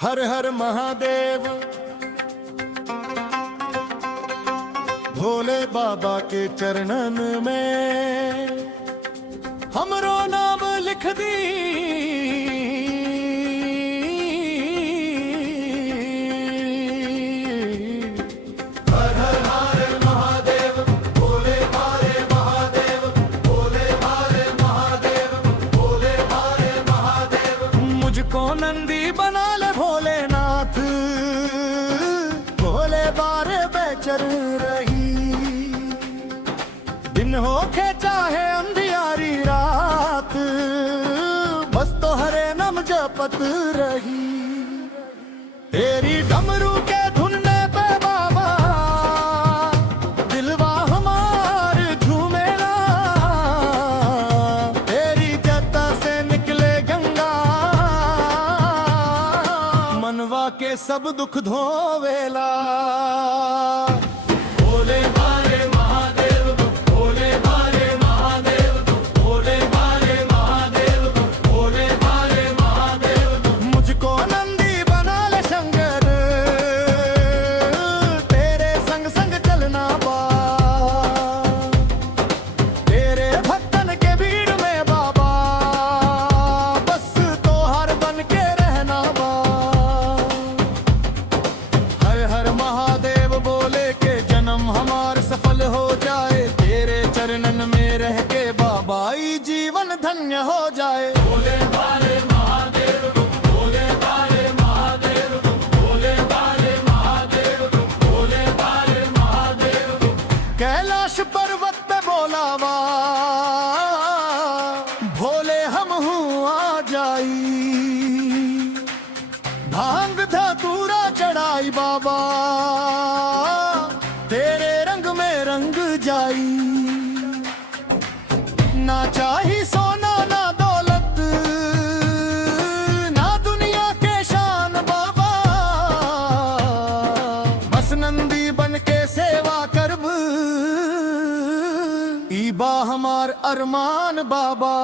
हर हर महादेव। भोले बाबा के चरणन में हमरो नाम लिख दी। हर हर हरे महादेव, भोले भारे महादेव, भोले भारे महादेव, भोले भारे महादेव। मुझको नंदी बना ले भोलेनाथ, भोले बारे बेचर रही। दिन हो के चाहे अंधियारी रात, बस तो हरे नाम जपत रही। तेरी डमरू के धुनने पे बाबा दिलवा हमार झूमेला। तेरी जटा से निकले गंगा, मनवा के सब दुख धोवेला। भोले भारे महादेव, भोले भारे महादेव, भोले भारे महादेव, भोले भारे महादेव। मुझको नंदी बना ले शंकर, तेरे संग संग चलना बा। तेरे भक्तन के भीड़ में बाबा, बस तो हर बन के रहना बा। हर हर महादेव बोले के जन्म हमार सफल हो जाए। तेरे चरणन में रह के बाबा ई जीवन धन्य हो जाए। भोले भाले महादेव, भोले भाले महादेव, भोले भाले महादेव, भोले भाले महादेव। कैलाश पर्वत पे बोलावा, भोले हम हूँ आ जाई। भांग धतूरा चढ़ाई बाबा, तेरे रंग में रंग जाई। ना चाही सोना ना दौलत, ना दुनिया के शान बाबा। बस नंदी बन के सेवा करब, ई बा हमार अरमान बाबा।